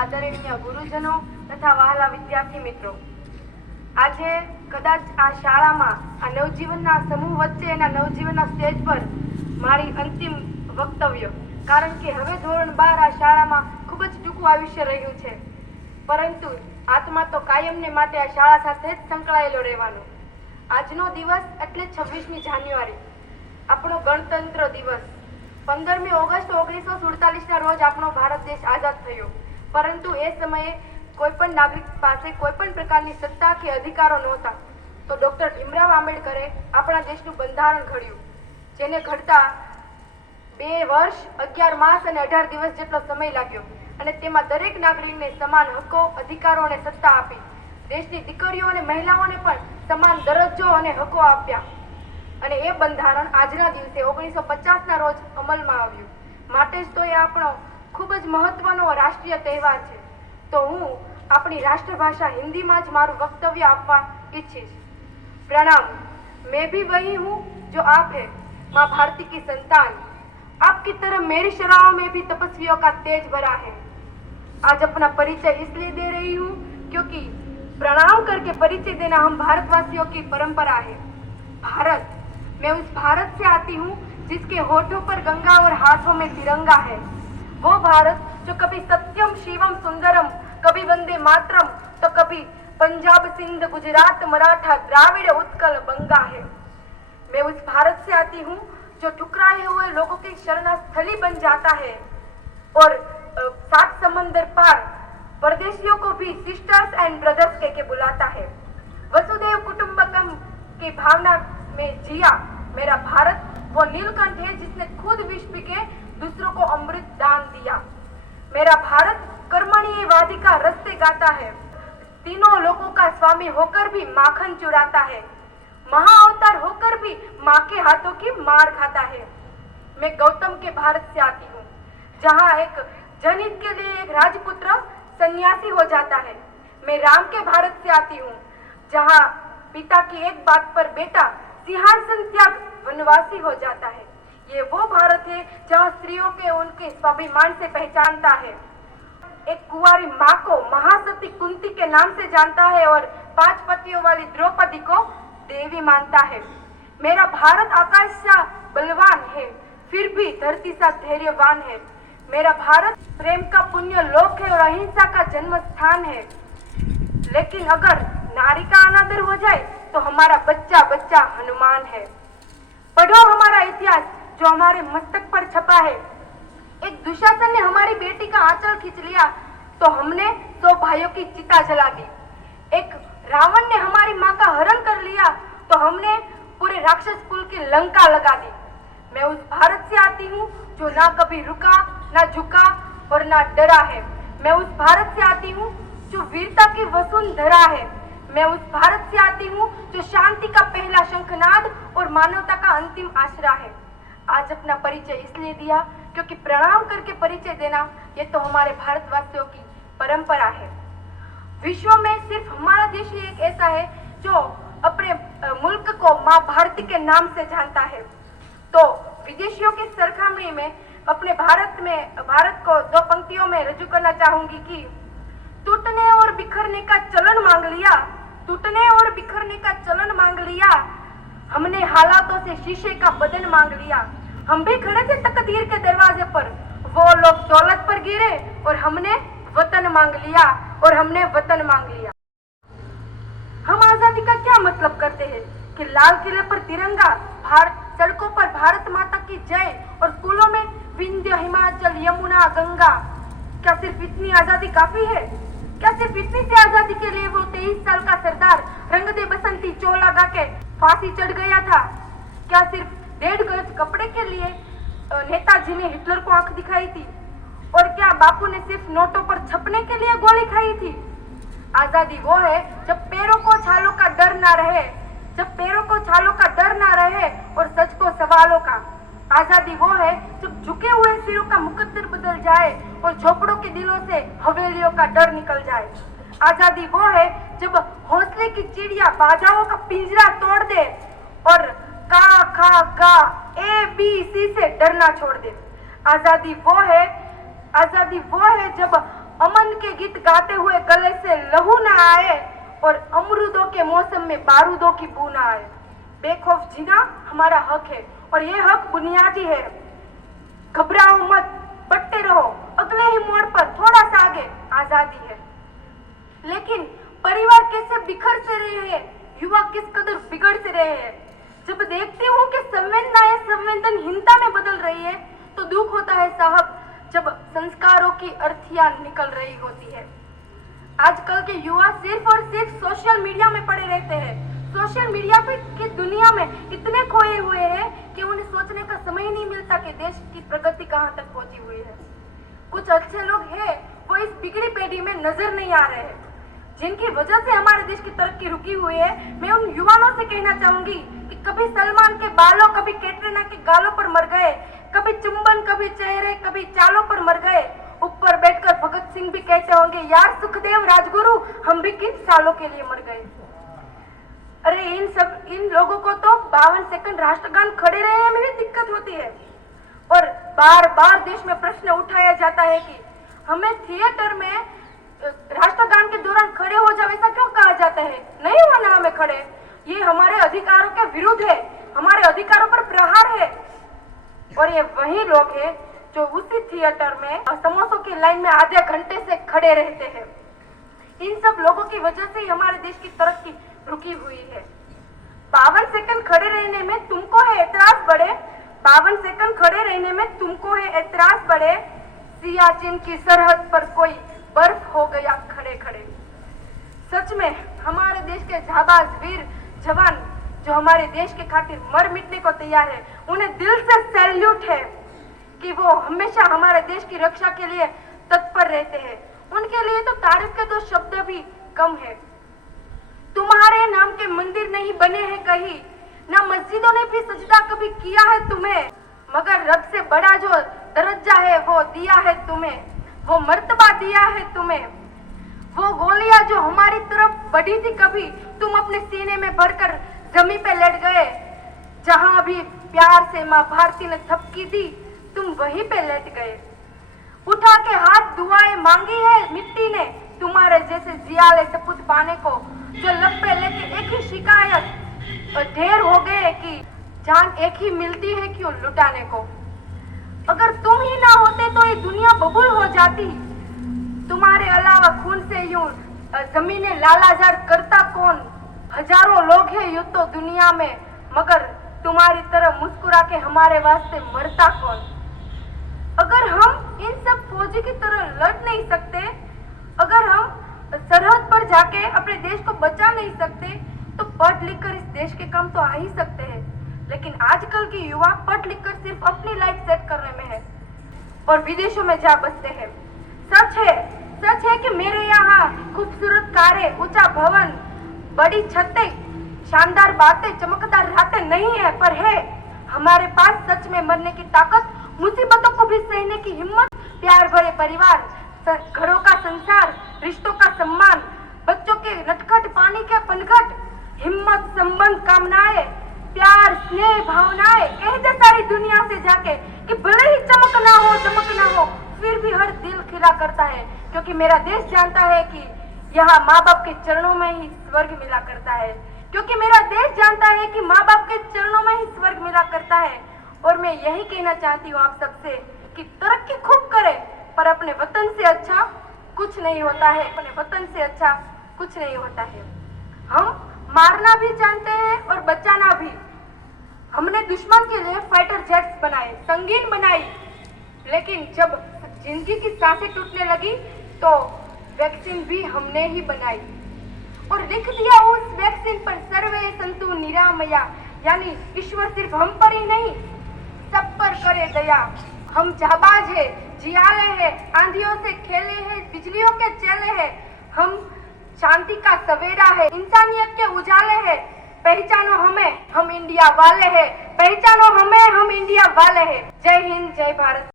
આદરણીય ગુરુજનો તથા વહાલા વિદ્યાર્થી મિત્રો, આજે કદાચ આ શાળામાં આ નવજીવનના સમૂહ વચ્ચે એના નવજીવનના સ્ટેજ પર મારી અંતિમ વક્તવ્ય, કારણ કે હવે ધોરણ 12 આ શાળામાં ખૂબ જ ટૂંકું આયુષ્ય રહ્યું છે, પરંતુ આત્મા તો કાયમને માટે આ શાળા સાથે જ સંકળાયેલો રહેવાનો. આજનો દિવસ એટલે 26મી જાન્યુઆરી, આપણો ગણતંત્ર દિવસ. 15મી ઓગસ્ટ 1947ના રોજ આપણો ભારત દેશ આઝાદ થયો, પરંતુ એ સમયે કોઈ પણ નાગરિક પાસે કોઈ પણ પ્રકારની સત્તા કે અધિકારો નહોતા. તો ડોક્ટર ભીમરાવ આંબેડકરે આપણા દેશનું બંધારણ ઘડ્યું, જેને ઘડતા 2 વર્ષ 11 માસ અને 18 દિવસ જેટલો સમય લાગ્યો, અને તેમાં દરેક નાગરિકને સમાન હક્કો, અધિકારો અને સત્તા આપી. દેશની દીકરીઓ અને મહિલાઓને પણ સમાન દરજ્જો અને હક્કો આપ્યા, અને એ બંધારણ આજના દિવસે 1950ના રોજ અમલમાં આવ્યું. માટે જ તો એ આપણો ખૂબ જ મહત્વનો રાષ્ટ્રીય તહેવાર છે. તો હું આપણી રાષ્ટ્રભાષા હિન્દીમાં જ મારું વક્તવ્ય આપવા ઈચ્છીશ. प्रणाम. मैं भी वही हूँ जो आप है, माँ भारती की संतान. आपकी तरह मेरी शराहों में भी तपस्वियों का तेज भरा है. आज अपना परिचय इसलिए दे रही हूँ क्योंकि प्रणाम करके परिचय देना हम भारतवासियों की परंपरा है. भारत, मैं उस भारत से आती हूँ जिसके होठों पर गंगा और हाथों में तिरंगा है. वो भारत जो कभी सत्यम शिवम सुंदरम, कभी वंदे मातरम, तो कभी पंजाब सिंध गुजरात मराठा द्राविड़ उत्कल बंगा है. मैं उस भारत से आती हूँ जो ठुकराए हुए लोगों की शरणास्थली बन जाता है और 7 समंदर पार परदेशियों को भी सिस्टर्स एंड ब्रदर्स कह के बुलाता है. वसुदेव कुटुंबकम की भावना में जिया मेरा भारत वो नीलकंठ है जिसने खुद विष पी के दूसरों को अमृत दान दिया. मेरा भारत कर्मणीय वादिका रस्ते गाता है, तीनों लोगों का स्वामी होकर भी माखन चुराता है, महाअवतार होकर भी माँ के हाथों की मार खाता है. मैं गौतम के भारत से आती हूँ जहाँ एक जनहित के लिए एक राजपुत्र सन्यासी हो जाता है. मैं राम के भारत से आती हूँ जहाँ पिता की एक बात पर बेटा सिंहासन त्याग वनवासी हो जाता है. ये वो भारत है जहाँ स्त्रियों के उनके स्वाभिमान से पहचानता है, एक कुंवारी माँ को महासती कुंती के नाम से जानता है और 5 पतियों वाली द्रौपदी को देवी मानता है. मेरा भारत आकाश सा बलवान है, फिर भी धरती सा धैर्यवान है. मेरा भारत प्रेम का पुण्य लोक है और अहिंसा का जन्म स्थान है. लेकिन अगर नारी का अनादर हो जाए तो हमारा बच्चा बच्चा हनुमान है. पढ़ो हमारा इतिहास जो हमारे मस्तक पर छपा है. एक दुशासन ने हमारी बेटी का आंचल खींच लिया तो हमने 100 भाइयों की चिता जला दी. एक रावण ने हमारी माँ का हरण कर लिया तो हमने पूरे राक्षस कुल की लंका लगा दी. मैं उस भारत से आती हूँ जो ना कभी रुका, ना झुका और ना डरा है. मैं उस भारत से आती हूँ जो वीरता की वसुंधरा है. मैं उस भारत से आती हूँ जो शांति का पहला शंखनाद और मानवता का अंतिम आसरा है. आज अपना परिचय इसलिए दिया क्योंकि प्रणाम करके परिचय देना ये तो हमारे भारतवासियों की परंपरा है. विश्व में सिर्फ हमारा देश ही एक ऐसा है जो अपने मुल्क को माँ भारती के नाम से जानता है. तो विदेशियों की सरखामणी में अपने भारत को 2 पंक्तियों में रजू करना चाहूंगी कि टूटने और बिखरने का चलन मांग लिया, टूटने और बिखरने का चलन मांग लिया, हमने हालातों से शीशे का बदन मांग लिया. हम भी खड़े थे तकदीर के दरवाजे पर, वो लोग दौलत पर गिरे और हमने वतन मांग लिया, और हमने वतन मांग लिया. हम आजादी का क्या मतलब करते हैं कि लाल किले पर तिरंगा, सड़कों पर भारत माता की जय और स्कूलों में विंध्य हिमाचल यमुना गंगा. क्या सिर्फ इतनी आजादी काफी है? क्या सिर्फ इतनी सी आजादी के लिए वो 23 साल का सरदार रंग दे बसंती चोला गा के फांसी चढ़ गया था? क्या सिर्फ 1.5 गज कपड़े के लिए नेताजी ने हिटलर को आंख दिखाई थी? और क्या बापू ने सिर्फ नोटों पर छपने के लिए गोली खाई थी? आजादी वो है जब पैरों को छालों का डर ना रहे, जब पैरों को छालों का डर ना रहे और सच को सवालों का. आजादी वो है जब झुके हुए सिरों का मुकद्दर बदल जाए और झोपड़ों के दिलों से हवेलियों का डर निकल जाए. आजादी वो है जब हौसले की चिड़िया बाधाओं का पिंजरा तोड़ दे और का खा गा ABC से डरना छोड़ दे. आजादी वो है जब अमन के गीत गाते हुए गले से लहू ना आए और अमरूदों के मौसम में बारूदों की बू ना आए। बेखौफ जीना हमारा हक है और ये हक बुनियादी है। घबराओ मत, बटते रहो, अगले ही मोड़ पर थोड़ा सा आगे आजादी है। लेकिन परिवार कैसे बिखर से रहे हैं, युवा किस कदर बिगड़ से रहे हैं। जब देखती हूँ कि संवेदनाएं संवेदनहीनता में बदल रही है तो दुख होता है साहब, जब संस्कारों की अर्थियां निकल रही होती है। आजकल के युवा सिर्फ और सिर्फ सोशल मीडिया में पड़े रहते हैं। सोशल मीडिया की दुनिया में इतने खोए हुए हैं कि उन्हें सोचने का समय ही नहीं मिलता कि देश की प्रगति कहाँ तक पहुंची हुई है। कुछ अच्छे लोग हैं, वो इस बिगड़ी पीढ़ी में नजर नहीं आ रहे हैं, जिनकी वजह से हमारे देश की तरक्की रुकी हुई है। मैं उन युवाओं से कहना चाहूंगी कि कभी सलमान के बालों, कभी कैटरीना के गालों पर मर गए, कभी चुंबन, कभी चेहरे, कभी चालों पर मर गए। ऊपर बैठकर भगत सिंह भी कहते होंगे, यार सुखदेव राजगुरु, हम भी किन सालों के लिए मर गए। अरे इन लोगों को तो 52 सेकंड राष्ट्रगान खड़े रहने में भी दिक्कत होती है। और बार बार देश में प्रश्न उठाया जाता है कि हमें थिएटर में राष्ट्रगान के दौरान खड़े हो जाओ, ऐसा क्यों कहा जाता है? नहीं होना हमें खड़े, ये हमारे अधिकारों के विरुद्ध है, हमारे अधिकारों पर प्रहार है। और ये वही लोग हैं जो उसी थिएटर में समोसों की लाइन में आधे घंटे से खड़े रहते हैं। इन सब लोगों की वजह से ही हमारे देश की तरक्की रुकी हुई है। 52 सेकंड खड़े रहने में तुमको है एतराज बढ़े, 52 सेकंड खड़े रहने में तुमको है एतराज बढ़े। सियाचिन की सरहद पर कोई बर्फ हो गया खड़े खड़े। सच में हमारे देश के जाबाज वीर जवान जो हमारे देश के खातिर मर मिटने को तैयार है, उन्हें दिल से सैल्यूट है कि वो हमेशा हमारे देश की रक्षा के लिए तत्पर रहते हैं। उनके लिए तो तारीफ के 2 शब्द भी कम है। तुम्हारे नाम के मंदिर नहीं बने हैं कहीं, ना मस्जिदों ने भी सजदा कभी किया है तुम्हें, मगर रब से बड़ा जो दर्जा है वो दिया है तुम्हें, वो मर्तबा दिया है तुम्हें। वो गोलियां जो हमारी तरफ बढ़ी थी कभी, तुम अपने सीने में भरकर जमीन पे लेट गए। जहां भी प्यार से माँ भारती ने थपकी दी, तुम वहीं पे लेट गए। उठा के हाथ दुआएं मांगी है मिट्टी ने, तुम्हारे जैसे जियाले सपूत पाने को, जो लब पे लेके एक ही शिकायत और ढेर हो गए कि जान एक ही मिलती है क्यों लुटाने को। अगर तुम ही ना होते तो ये दुनिया बबूल हो जाती। तुम्हारे अलावा खून से यूं जमीनें लालाजार करता कौन। हजारों लोग हैं यूं तो दुनिया में, मगर तुम्हारी तरह मुस्कुरा के हमारे वास्ते मरता कौन। अगर हम इन सब फौजी की तरह लड़ नहीं सकते, अगर हम सरहद पर जाके अपने देश को बचा नहीं सकते, तो पढ़ लिख कर इस देश के काम तो आ ही सकते हैं। लेकिन आजकल के युवा पढ़ लिख कर सिर्फ अपनी लाइफ सेट करने में है और विदेशों में जा बसते हैं। सच है कि मेरे यहाँ खूबसूरत कारें, ऊंचा भवन, बड़ी छतें, शानदार बातें, चमकदार रातें नहीं है, पर है हमारे पास सच में मरने की ताकत, मुसीबतों को भी सहने की हिम्मत, प्यार भरे परिवार, घरों का संसार, रिश्तों का सम्मान, बच्चों के नटखट पानी के पनघट, हिम्मत, संबंध, कामनाएं, प्यार, स्नेह, भावनाएं। कह दे सारी दुनिया से जाके कि भले ही चमक ना हो, फिर भी हर दिल खिला करता है, क्योंकि मेरा देश जानता है कि यहाँ माँ बाप के चरणों में ही स्वर्ग मिला करता है, क्योंकि मेरा देश जानता है कि माँ बाप के चरणों में ही स्वर्ग मिला करता है। और मैं यही कहना चाहती हूँ आप सबसे कि तरक्की खूब करें, पर अपने वतन से अच्छा कुछ नहीं होता है, अपने वतन से अच्छा कुछ नहीं होता है। हम मारना भी जानते हैं और बचाना भी। हमने दुश्मन के लिए फाइटर जेट्स बनाए, संगीन बनाई, लेकिन जब जिंदगी की सांसें टूटने लगी तो वैक्सीन भी हमने ही बनाई और लिख दिया उस वैक्सीन पर सर्वे संतु निरामया, यानी ईश्वर सिर्फ हम पर ही नहीं सब पर करे दया। हम जाबाज है, जियाले हैं, आंधियों से खेले हैं, बिजलियों के चेले हैं, हम शांति का सवेरा है, इंसानियत के उजाले हैं। पहचानो हमें, हम इंडिया वाले हैं, पहचानो हमें, हम इंडिया वाले हैं। जय हिंद, जय भारत।